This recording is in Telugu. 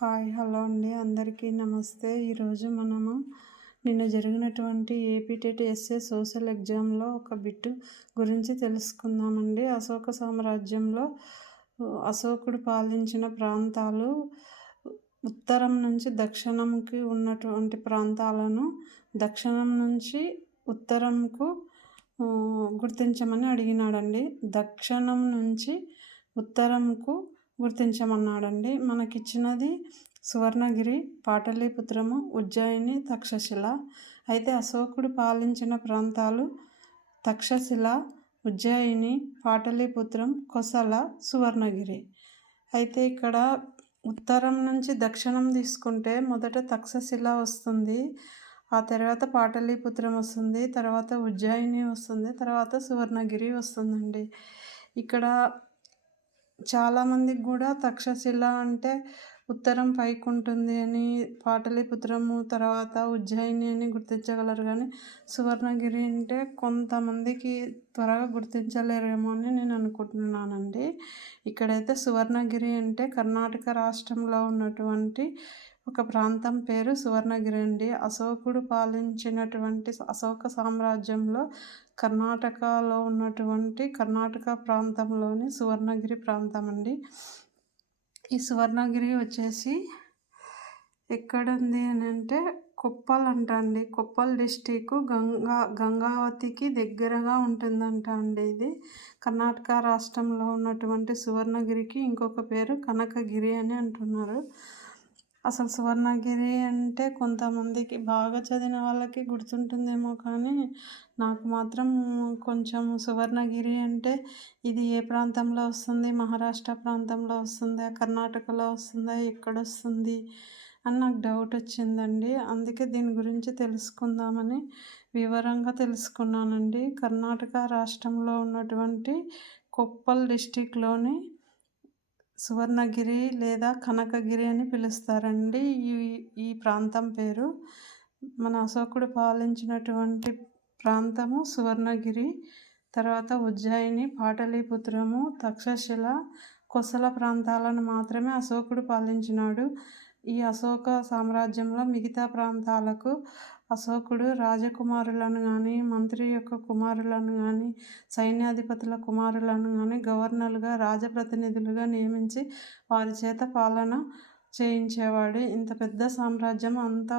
హాయ్ హలో అండి, అందరికీ నమస్తే. ఈరోజు మనము నిన్న జరిగినటువంటి ఏపీ టెట్ ఎస్ఏ సోషల్ ఎగ్జామ్లో ఒక బిట్టు గురించి తెలుసుకుందామండి. అశోక సామ్రాజ్యంలో అశోకుడు పాలించిన ప్రాంతాలు ఉత్తరం నుంచి దక్షిణంకి ఉన్నటువంటి ప్రాంతాలను దక్షిణం నుంచి ఉత్తరంకు గుర్తించమని అడిగినాడండి. దక్షిణం నుంచి ఉత్తరంకు గుర్తించమన్నాడండి. మనకిచ్చినది సువర్ణగిరి, పాటలీపుత్రము, ఉజ్జయిని, తక్షశిల. అయితే అశోకుడు పాలించిన ప్రాంతాలు తక్షశిల, ఉజ్జయిని, పాటలీపుత్రం, కోసల, సువర్ణగిరి. అయితే ఇక్కడ ఉత్తరం నుంచి దక్షిణం తీసుకుంటే మొదట తక్షశిల వస్తుంది, ఆ తర్వాత పాటలీపుత్రం వస్తుంది, తర్వాత ఉజ్జయిని వస్తుంది, తర్వాత సువర్ణగిరి వస్తుందండి. ఇక్కడ చాలామందికి కూడా తక్షశిల అంటే ఉత్తరం పైకి ఉంటుంది అని, పాటలీపుత్రము తర్వాత ఉజ్జయిని అని గుర్తించగలరు. కానీ సువర్ణగిరి అంటే కొంతమందికి త్వరగా గుర్తించలేరేమో అని నేను అనుకుంటున్నానండి. ఇక్కడైతే సువర్ణగిరి అంటే కర్ణాటక రాష్ట్రంలో ఉన్నటువంటి ఒక ప్రాంతం పేరు సువర్ణగిరి అండి. అశోకుడు పాలించినటువంటి అశోక సామ్రాజ్యంలో కర్ణాటకలో ఉన్నటువంటి కర్ణాటక ప్రాంతంలోని సువర్ణగిరి ప్రాంతం అండి. ఈ సువర్ణగిరి వచ్చేసి ఎక్కడుంది అని అంటే కొప్పల్ అంట అండి. కొప్పల్ డిస్టిక్ గంగావతికి దగ్గరగా ఉంటుందంట అండి. ఇది కర్ణాటక రాష్ట్రంలో ఉన్నటువంటి సువర్ణగిరికి ఇంకొక పేరు కనకగిరి అని అంటున్నారు. అసలు సువర్ణగిరి అంటే కొంతమందికి బాగా చదివిన వాళ్ళకి గుర్తుంటుందేమో, కానీ నాకు మాత్రం కొంచెం సువర్ణగిరి అంటే ఇది ఏ ప్రాంతంలో వస్తుంది, మహారాష్ట్ర ప్రాంతంలో వస్తుందా, కర్ణాటకలో వస్తుందా, ఎక్కడ వస్తుంది అని నాకు డౌట్ వచ్చిందండి. అందుకే దీని గురించి తెలుసుకుందామని వివరంగా తెలుసుకున్నానండి. కర్ణాటక రాష్ట్రంలో ఉన్నటువంటి కొప్పల్ డిస్టిక్లోని సువర్ణగిరి లేదా కనకగిరి అని పిలుస్తారండి. ఈ ప్రాంతం పేరు. మన అశోకుడు పాలించినటువంటి ప్రాంతము సువర్ణగిరి, తర్వాత ఉజ్జయిని, పాటలీపుత్రము, తక్షశిల, కోసల ప్రాంతాలను మాత్రమే అశోకుడు పాలించినాడు. ఈ అశోక సామ్రాజ్యంలో మిగతా ప్రాంతాలకు అశోకుడు రాజకుమారులను కానీ, మంత్రి యొక్క కుమారులను కానీ, సైన్యాధిపతుల కుమారులను కానీ గవర్నర్లుగా, రాజప్రతినిధులుగా నియమించి వారి చేత పాలన చేయించేవాడు. ఇంత పెద్ద సామ్రాజ్యం అంతా